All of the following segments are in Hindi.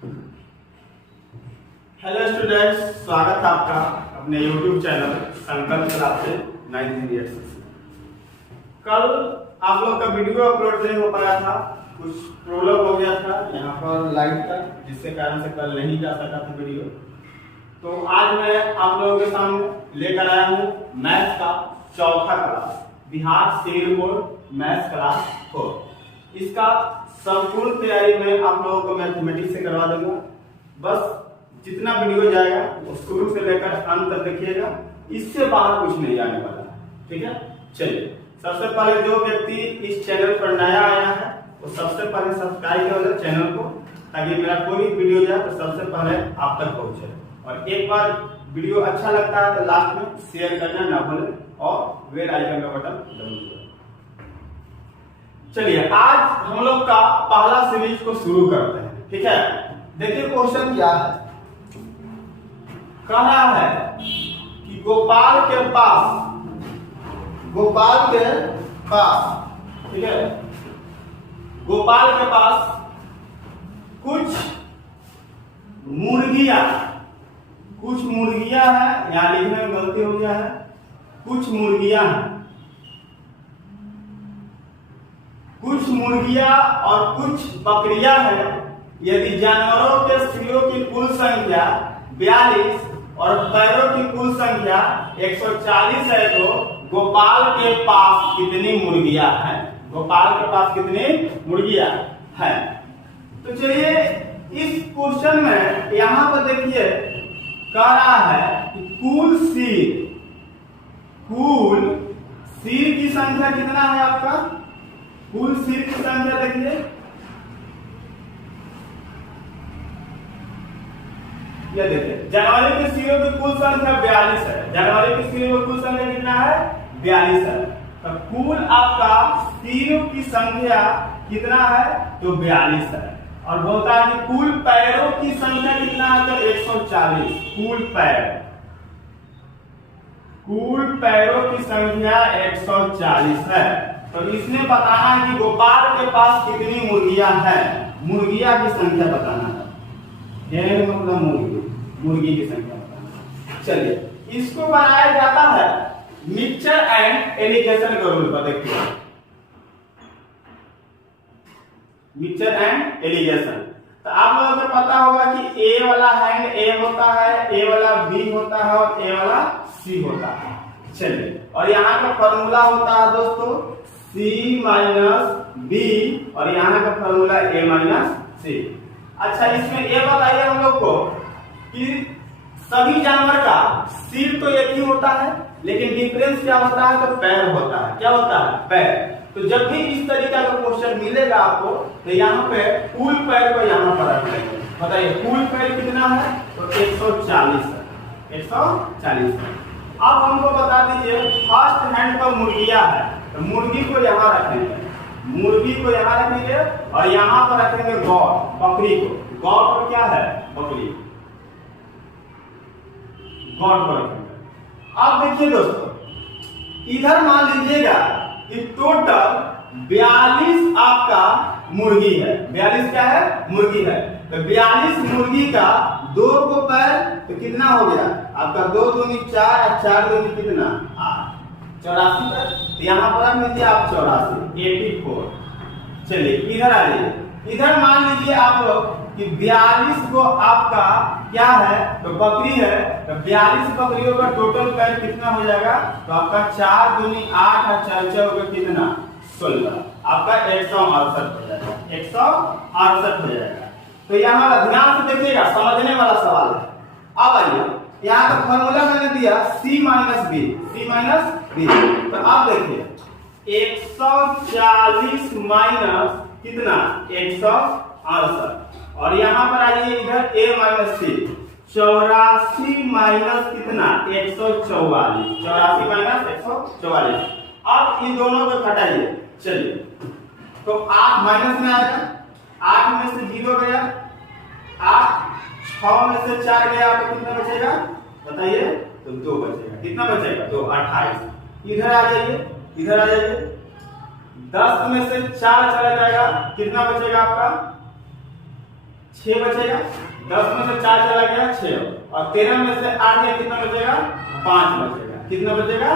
हेलो स्टूडेंट्स, स्वागत है आपका अपने YouTube चैनल संकल्प क्लास से 9th ईयर से। कल आप लोग का वीडियो अपलोड नहीं हो पाया था, कुछ प्रॉब्लम हो गया था यहाँ पर लाइट का, जिसके कारण से कल नहीं जा सका था वीडियो। तो आज मैं आप लोगों के सामने लेकर आया हूँ मैथ्स का चौथा class, Bihar civil board maths class 4। इसका संपूर्ण तैयारी मैं आप लोगों को मैथमेटिक्स से करवा दूंगा। बस जितना वीडियो जाएगा वो शुरू से लेकर अंत तक देखिएगा, इससे बाहर कुछ नहीं जाने वाला है, ठीक है। चलिए, सबसे पहले जो व्यक्ति इस चैनल पर नया आया है वो सबसे पहले सब्सक्राइब कर ले चैनल को, ताकि मेरा कोई भी वीडियो जाए तो सबसे पहले आप तक पहुंचे। और एक बार वीडियो अच्छा लगता है तो लास्ट में शेयर करना ना भूलें और बेल आइकन का बटन दबाइए। चलिए, आज हम लोग का पहला सीरीज को शुरू करते हैं, ठीक है। देखिए क्वेश्चन क्या है। कह रहा है कि गोपाल के पास, ठीक है, गोपाल के पास कुछ मुर्गियां हैं, यहां लिखने में गलती हो गया है, कुछ मुर्गियां और कुछ बकरियां हैं। यदि जानवरों के सिरों की कुल संख्या 42 और पैरों की कुल संख्या 140 है तो गोपाल के पास कितनी मुर्गियां हैं? गोपाल के पास कितनी मुर्गियां हैं? तो चलिए, इस क्वेश्चन में यहां पर देखिए कह रहा है कि कुल सिर की संख्या कितना है आपका? कुल सिर की संख्या देखिए, ये देखिए, जानवरों के सिरों की कुल संख्या 42 है। जानवरों के सिरों की कुल संख्या कितना है? 42 है। तो कुल आपका सिरों की संख्या कितना है? तो 42 है। और बोलता है कि कुल पैरों की संख्या कितना है? तो 140। कुल पैरों की संख्या 140 है। तो इसने बताना है कि गोपाल के पास कितनी मुर्गियां हैं। मुर्गियां की संख्या बताना है, मतलब मुर्गी की संख्या बताना। चलिए, इसको बनाया जाता है मिक्सचर एंड एलिगेशन के रूल पर। देखिए, मिक्सचर एंड एलिगेशन, तो आप लोगों को पता होगा कि ए वाला हैंड ए होता है, ए वाला बी होता है और ए वाला सी होता है। चलिए, और यहाँ का फॉर्मूला होता है दोस्तों सी माइनस बी, और यहाँ का फॉर्मूला ए माइनस सी। अच्छा, इसमें ये बताइए हम लोग को कि सभी जानवर का सिर तो एक ही होता है, लेकिन डिफरेंस क्या होता है? तो पैर होता है। क्या होता है? पैर। तो जब भी इस तरीका का क्वेश्चन मिलेगा आपको, तो यहाँ पे कुल पैर को यहाँ पर रख लेंगे। बताइए कुल पैर कितना है? तो 140 है। 140 है। अब हमको बता दीजिए फर्स्ट हैंड पर मुर्गियां है, तो मुर्गी को यहाँ रखेंगे, और यहाँ पर रखेंगे गौ, बकरी को। गौ पर क्या है? बकरी, गौ पर रखेंगे। अब देखिए दोस्तों, इधर मान लीजिएगा कि टोटल 42 आपका मुर्गी है। 42 क्या है? मुर्गी है। तो 42 मुर्गी का 2 को पैर, तो कितना हो गया आपका? 2 दूनी 4 और 4 दूनी कितना? 8, 84 पर। तो यहाँ पर आप लीजिए आप 84। चलिए, इधर आ जाइए। इधर मान लीजिए आप लोग कि 42 को आपका क्या है? तो बकरी है। तो 42 बकरियों का टोटल पैर कितना हो जाएगा? तो आपका 4 दूनी 8 और 4 4 कितना? 16। आपका 168 हो जाएगा। 168 हो जाएगा। तो यहाँ ध्यान से देखिएगा, समझने वाला सवाल है। अब आइए, यहाँ का फॉर्मूला मैंने दिया C माइनस बी। तो आप देखिए 140 माइनस कितना? 168। और यहाँ पर आइए इधर a माइनस सी, 84 माइनस कितना? 144। 84 माइनस 144। अब इन दोनों को घटाइए। चलिए, तो 8 माइनस में आएगा, 8 में से 0 गया, 8, 6 में से 4 गया, तो कितना बचेगा? बताइए। तो 2 बचेगा। कितना बचेगा? 2, 28। इधर आ जाइए, 10 में से 4 चला जाएगा, कितना बचेगा आपका? 6 बचेगा, 10 में से 4 चला गया 6, और 13 में से 8 गया कितना बचेगा 5 बचेगा। कितना बचेगा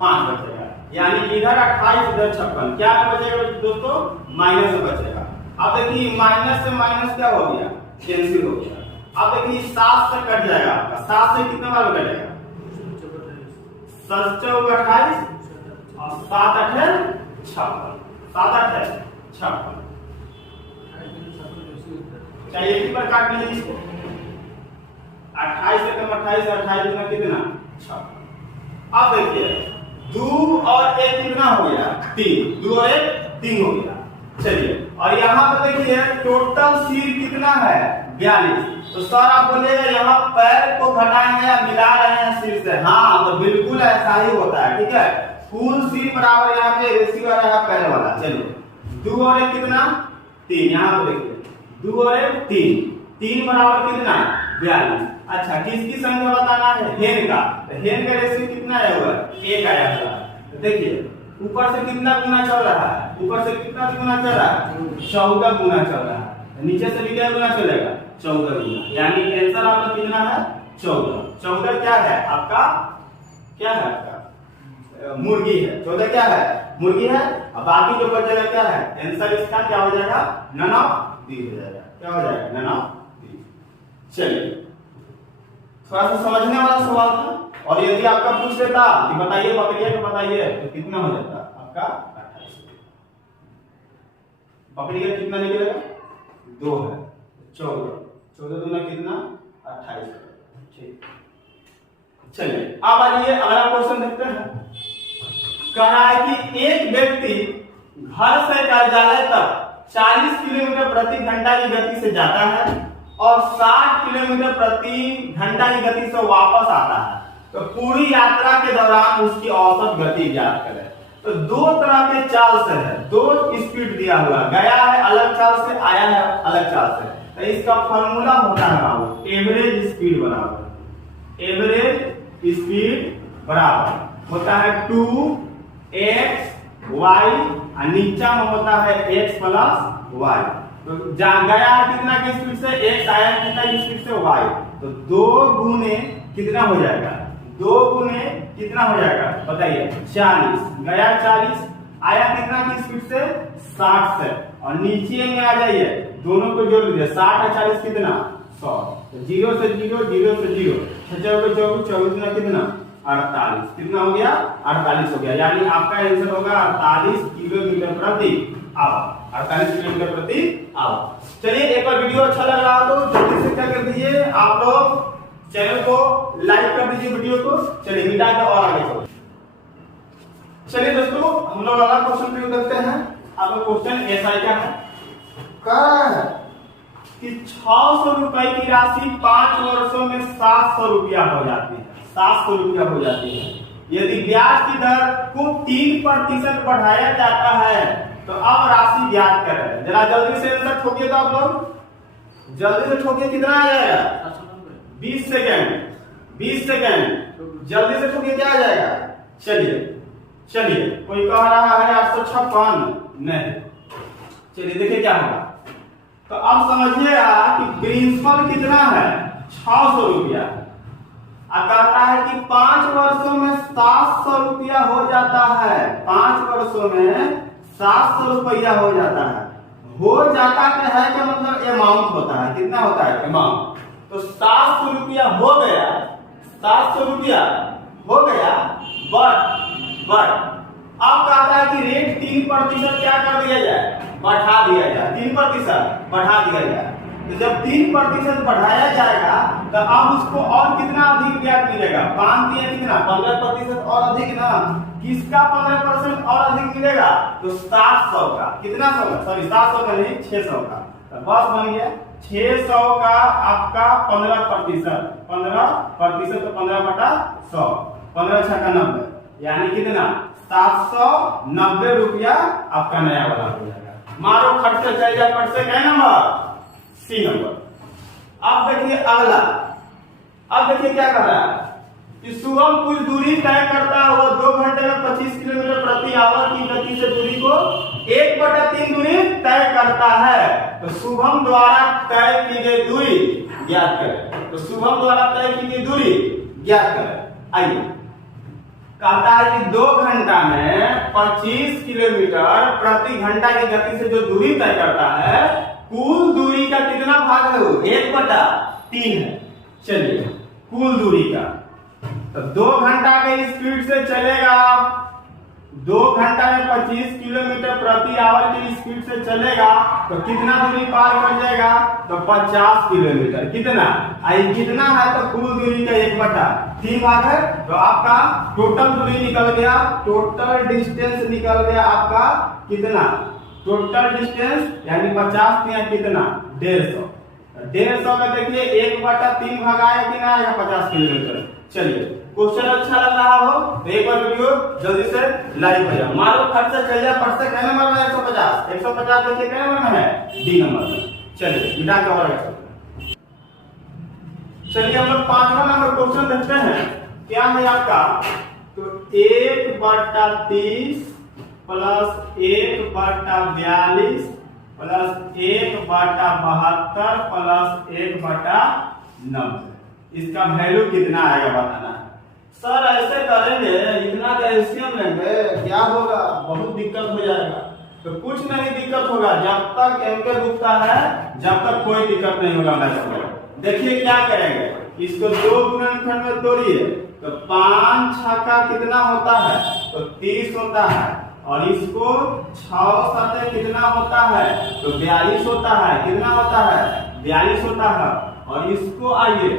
5 बचेगा, यानी इधर 28 इधर 56, क्या बचेगा दोस्तों माइनस में बचेगा। अब देखिए माइनस से माइनस क्या हो गया कैंसिल हो गया। अब देखिए 7 से कट जाएगा आपका, 7 से कितना बार कटेगा 7 चौक 28 और 7 8 56, 7 8 56। चलिए एक ही बार काट लीजिए इसको, 28 से कम 28, 28 में कितना 56। अब देखिए 2 और 1 कितना हो गया 3, 2 और 1 3 हो गया। चलिए और यहाँ पर देखिए टोटल सिर कितना है 42। तो सर आप बोलेगा यहाँ पैर को घटाएंगे या मिला रहे हैं सिर से, हाँ तो बिल्कुल ऐसा ही होता है, ठीक है। कुल सिर बराबर यहाँ पे रेशियो आ रहा है पैर वाला। चलिए 2 और 1 कितना 3, यहाँ पे देखिए 2 और 1 3, 3 बराबर कितना 42। अच्छा किसकी संख्या बताना है हेन का, तो हेन का रेशियो कितना है 1 आया हुआ। तो देखिए ऊपर से कितना गुना चल रहा है, ऊपर से कितना गुना चल रहा है 14 गुना चल रहा है, नीचे से भी क्या गुना चलेगा 14 गुना, यानी आंसर आपका कितना है 14। 14 क्या है आपका, क्या है आपका मुर्गी है, 14 क्या है मुर्गी है। अब बाकी जो बचेगा क्या है आंसर इसका क्या हो जाएगा नन ऑफ दीज हो जाएगा, क्या हो जाएगा नन ऑफ दीज। चलिए थोड़ा सा समझने वाला सवाल था, और यदि आपका पूछ देता कि बताइए बकरिया को बताइए तो कितना हो जाता आपका 28। बकरिया कितना निकलेगा 2 है 14, 14 दूना कितना 28। ठीक चलिए अब आइए अगला क्वेश्चन देखते हैं। कह रहा है कि एक व्यक्ति घर से कार्यालय तक 40 किलोमीटर प्रति घंटा की गति से जाता है और 60 किलोमीटर प्रति घंटा की गति से वापस आता है, तो पूरी यात्रा के दौरान उसकी औसत गति ज्ञात करें। तो 2 तरह के चाल से है, 2 स्पीड दिया हुआ, गया है अलग चाल से, आया है अलग चाल से। तो इसका फॉर्मूला होता है बाबू एवरेज स्पीड बराबर, एवरेज स्पीड बराबर होता है 2x y और नीचा में होता है x प्लस y। तो गया है कितना की स्पीड से x, आया कितना की स्पीड से y, तो 2 गुने कितना हो जाएगा 2 गुने कितना हो जाएगा बताइए 40, गया 40 आया कितना की स्पीड से 60 से, और नीचे में आ जाइए दोनों को जोड़ दीजिए 60 और 40 कितना 100, तो 0 से 0 0 से 0 6 24 24 में कितना 48, कितना हो गया 48 हो गया, यानी आपका आंसर होगा 48 किलोमीटर प्रति आवर, 48 किलोमीटर प्रति आवर। चलिए एक बार वीडियो अच्छा लग रहा हो तो जल्दी से क्या कर दीजिए आप लोग चैनल को लाइक कर दीजिए वीडियो को। चलिए मिटा के और आगे चलो। चलिए दोस्तों हम लोग अगला क्वेश्चन पे देखते हैं। आपका क्वेश्चन ऐसा क्या है, कह रहा है कि 600 रुपए की राशि 5 वर्षों में 700 रुपया हो जाती है, 700 रुपया हो जाती है। यदि ब्याज की दर को 3% बढ़ाया जाता है तो अब राशि ज्ञात करें। जरा जल्दी से आंसर ठोकिए तो आप लोग जल्दी से ठोकिए, कितना आ जाएगा 20 सेकेंड, 20 सेकेंड जल्दी से ठोकिए, क्या आ जाएगा। चलिए चलिए कोई कह रहा है 856 नहीं, चलिए देखिए क्या होगा। तो अब समझिएगा कि प्रिंसिपल कितना है 600 रुपया, कहता है कि 5 वर्षों में 700 रुपया हो जाता है, 5 वर्षों में 700 रुपया हो जाता है। हो जाता क्या है क्या मतलब अमाउंट होता है, कितना होता है अमाउंट, तो 700 रुपया हो गया, 700 रुपया हो गया, बट अब कहता है कि रेट 3% क्या कर दिया जाए बढ़ा दिया जाए, 3% बढ़ा दिया जाए। तो जब 3% बढ़ाया जाएगा तो अब उसको और कितना अधिक ब्याज मिलेगा, 5 दिया कितना 15% और अधिक ना, किसका 15% और अधिक मिलेगा तो 700 का, कितना 100 सॉरी 700 का नहीं 600 का, तो बस बन गया 600 का आपका 15%, 15% तो 15/100, 15 छक्का 90, यानी कितना 790 रुपया आपका नया वाला हो जाएगा। मारो खट से चल जाए, पट से क्या नंबर सी नंबर। अब देखिए अगला, अब देखिए क्या कर रहा है कि शुभम कुछ दूरी तय करता है, वो 2 घंटे में 25 किलोमीटर प्रति आवर की गति से दूरी को 1/3 दूरी तय करता है। तो शुभम द्वारा तय की गई दूरी ज्ञात करें। तो शुभम द्वारा तय की गई दूरी ज्ञात करें। आइए, कहता है कि 2 घंटा में 25 किलोमीटर प्रति घंटा की गति से जो दूरी तय करता है, कुल दूरी का कितना भाग है? 1/3 है। चलिए, कुल दूरी का तो 2 घंटा के स्पीड से चलेगा। 2 घंटा में 25 किलोमीटर प्रति आवर की स्पीड से चलेगा तो कितना दूरी पार कर जाएगा? तो 50 किलोमीटर। कितना आई कितना है? तो कुल दूरी का 1/3 भाग है। तो आपका टोटल दूरी निकल गया, टोटल डिस्टेंस निकल गया आपका कितना? टोटल डिस्टेंस यानी 50 या कितना? 150। 150 का देखिए 1/3 भाग आएगा कि ना आएगा? 50 किलोमीटर। चलिए, क्वेश्चन अच्छा लग रहा हो तो एक बार वीडियो जल्दी से लाइक हो जाए। मारो फट से चल जाए, फट से क्या नंबर में? 150। 150 देखिए क्या नंबर में है? डी नंबर में। चलिए, बिना कवर कर। चलिए हम लोग 5वां नंबर क्वेश्चन देखते हैं। क्या है आपका? तो 1/30 प्लस 1/42 प्लस 1/72 प्लस 1/90। इसका वैल्यू कितना आएगा बताना है। सर ऐसे करेंगे, इतना कैल्शियम लेंगे, क्या होगा? बहुत दिक्कत हो जाएगा। तो कुछ नहीं दिक्कत होगा, जब तक एमके रुकता है जब तक कोई दिक्कत नहीं होगा। मैं देखिए क्या करेंगे, इसको 2 गुणनखंड में तोड़िए तो 5 छक्का कितना होता है? तो 30 होता है। और इसको 6 सतह कितना होता है? तो 42 होता है। कितना होता है? 42 होता है। और इसको आइए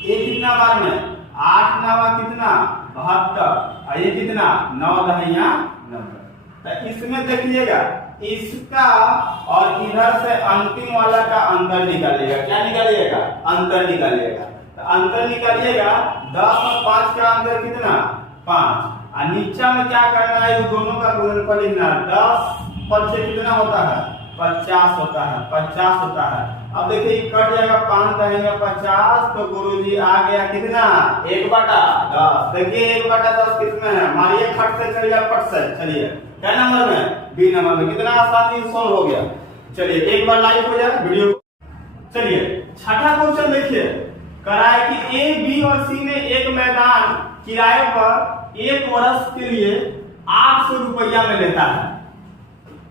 ये कितना बार में? 8 9 कितना? 72। और ये कितना? 9 दहिया 90। तो इसमें देखिएगा, इसका और इधर से अंतिम वाला का अंतर निकालिएगा। क्या निकालिएगा? अंतर निकालिएगा। तो अंतर निकालिएगा, 10 और 5 का अंतर कितना? 5। और नीचा में क्या करना है? दोनों का गुणनफल लिखना। 10 पर 6 कितना होता है? 50 होता है। 50 होता है। अब देखिए कट जाएगा, 5 दहेंगे 50। तो गुरुजी आ गया कितना? 1/10। देखिए 1/10 किसमें है? मारिए फट से, चलिए फट से। चलिए क्या नंबर में? बी नंबर में। कितना आसानी से सॉल्व हो गया। चलिए एक बार लाइव हो जाए वीडियो। चलिए छठा क्वेश्चन देखिए, करा है कि ए, बी और सी ने एक मैदान किराए पर 1 वर्ष के लिए 800 रुपया में लेता है।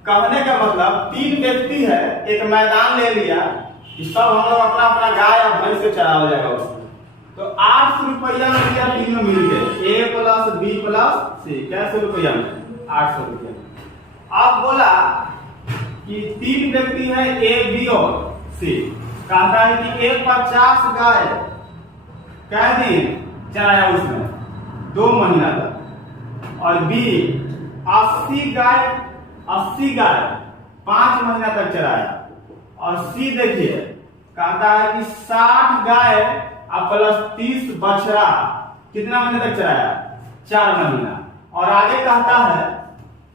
कहने का मतलब 3 व्यक्ति है, एक मैदान ले लिया कि सब हम लोग अपना अपना गाय और भैंस से चरा हो जाएगा उसमें। तो 800 रुपया में लिया, तीनों मिल गए, ए प्लस बी प्लस सी। कैसे रुपया में? 800 रुपया। अब बोला कि 3 व्यक्ति है, ए बी और सी। कहता है कि एक 50 गाय कै दिन चराया उसमें? 2 महीना तक। और बी 80 गाय 5 महीना तक चराया। और सी देखिए कहता है कि 60 गाय अब प्लस 30 बछड़ा कितना महीने तक चराया? 4 महीना। और आगे कहता है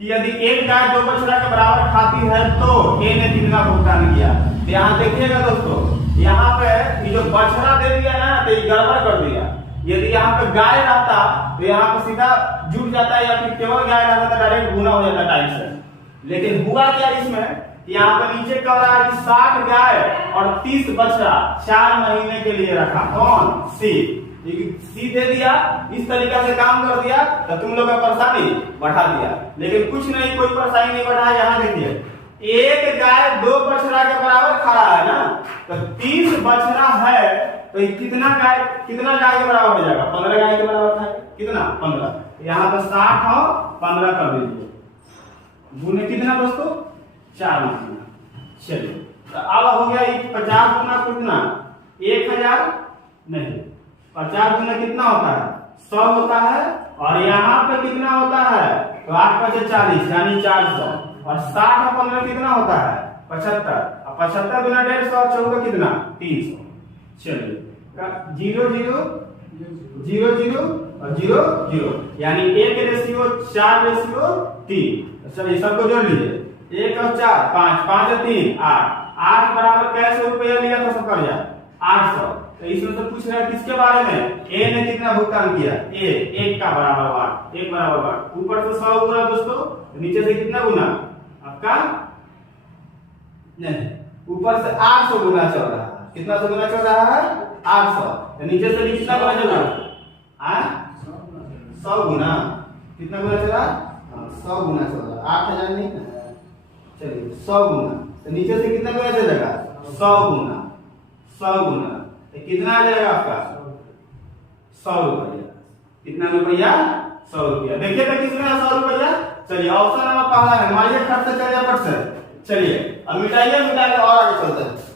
कि यदि एक गाय 2 बछड़ा के बराबर खाती है तो ए ने कितना भुगतान किया? यहाँ देखिएगा दोस्तों, यहाँ पे ये जो बछड़ा दे दिया ना तो ये गड़बड़ कर दिया। यदि यहाँ पे गाय रहता तो यहाँ पे सीधा जुट जाता है, या फिर केवल गाय रहता तो डायरेक्ट गुना हो जाता टाइम से। लेकिन हुआ क्या इसमें? यहाँ पे नीचे कह रहा है कि 60 गाय और 30 बछड़ा 4 महीने के लिए रखा। कौन? सी। सी दे दिया, इस तरीका से काम कर दिया तो तुम लोग का परेशानी बढ़ा दिया। लेकिन कुछ नहीं, कोई परेशानी नहीं बढ़ा। यहाँ देखिए एक गाय 2 बछड़ा के बराबर खड़ा है ना, तो 30 बछड़ा है तो कितना गाय के बराबर हो जाएगा? 15 गाय के बराबर है। कितना? 15। यहाँ पे 60 और 15 कर दीजिए, गुने कितना दोस्तों? 4 महीना। चलिए तो अब हो गया 50 गुना कितना? 1000 नहीं, 50 गुना कितना होता है? 100 होता है। और यहाँ पे कितना होता है? तो 8 × 40 यानी 400। और 60 और 15 कितना होता है? 75। और 75 गुना 150 और 14 कितना? 300। चलिए 0 0 0 0 और 0 0 यानी 1:4:3। चलिए सबको जोड़ लीजिए। 1 और 4 5, 5 और 3 8। 8 बराबर कैसे रुपया लिया था? सब कर 800। तो इसमें तो पूछ रहा है किसके बारे में? ए ने कितना भुगतान किया? ए 1 का बराबर 8, 1 बराबर 8। ऊपर से 100 गुना दोस्तों, नीचे से कितना गुना? आपका नहीं, ऊपर से 800 गुना चल रहा है। कितना सौ गुना चल रहा है? 800। तो नीचे से नीचे कितना गुना चल रहा है? 100 गुना। कितना गुना चल रहा है? 100 गुना चल रहा है। 8000 नहीं, चलिए 100 गुना। तो नीचे से कितना गुना चलेगा? 100 गुना। 100 गुना तो कितना आ जाएगा आपका? 100 रुपया। कितना रुपया? 100 रुपया। देखिए तो कितना 100 रुपया। चलिए ऑप्शन नंबर पहला है, माइए खर्च चलिए फट से। चलिए अब मिटाइए, मिटा के और आगे चलते हैं।